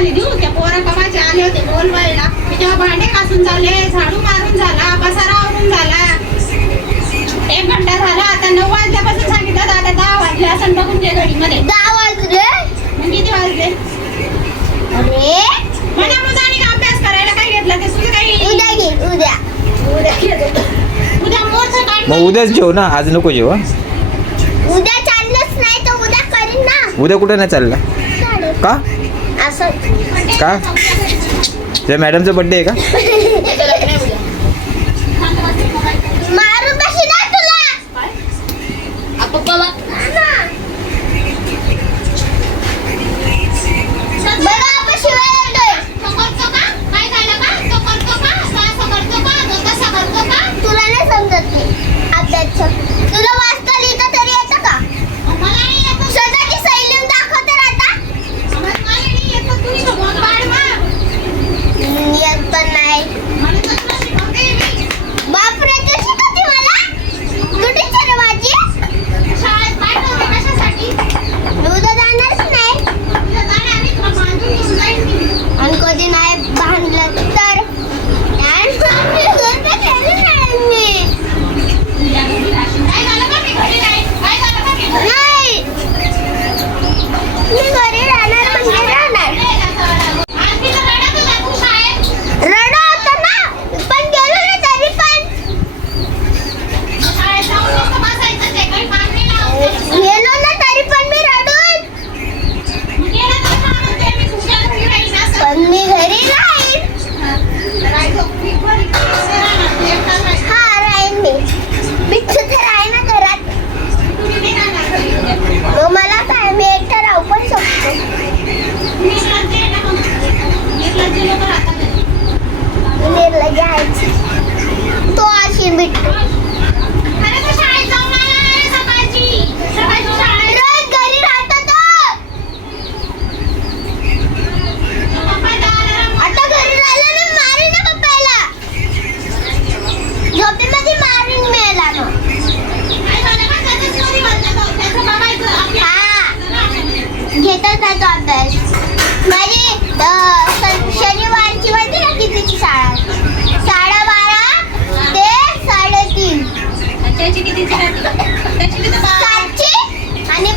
खाली देऊ. त्या पोरा कमाचे आले होते बोलवायला. मी जेव्हा भांडे घासून झाले, झाडू मारून झाला, पसारा आवरून झाला, 1 घंटा झाला. आता 9 वाजल्यापासून सांगितलं, आता 10 वाजले असं बघून घे घडीमध्ये. 10 वाजले. मग किती वाजले? अरे मला मुदानी अभ्यास करायला काय घेतलं ते तुझं काही? उद्या घे. उद्या मोठं काय? मग उद्याच जेव ना, आज नको जेव. उद्या चाललंच नाही तर उद्या करीन ना. उद्या कुठं नाही चालला का? असं का? त्या मॅडमचा बर्थडे आहे का? मारून बशी ना तुला. बघा आपण शिवाय येतोय. तुला नाही समजत ते अभ्यास. तुला वाचता लिहिता तरी येतं का? स्वतःची सही लिहून दाखव तर आता. येत पण नाही. बापरे तू शिकवते मला. तू टीचर आहे माझी. मी उद्या जाणारच नाही. आणि कधी नाही बांधलं तर नाही. मी घरी राहणार म्हणजे राहणार. रडा होता ना पण गेलो ना तरी पण. गेलो ना तरी पण मी रडून. पण मी घरी राहीन. हा राहीन मी. बिच्छू तर आहे ना घरात. मग मला काय, मी एकटा राहू पण शकतो. निर्लज्ज आहे तो. अशी बिट्टू रोज घरी राहतो तो. आता घरी राहिला ना मारीन ना पप्पाला. झोपेमध्ये मारीन मी याला ना. हा घेतच नाही तो अभ्यास. माझी शनिवारची होती ना कितीची शाळा, 12:30 ते 3:30. त्याची किती? 7ची आणि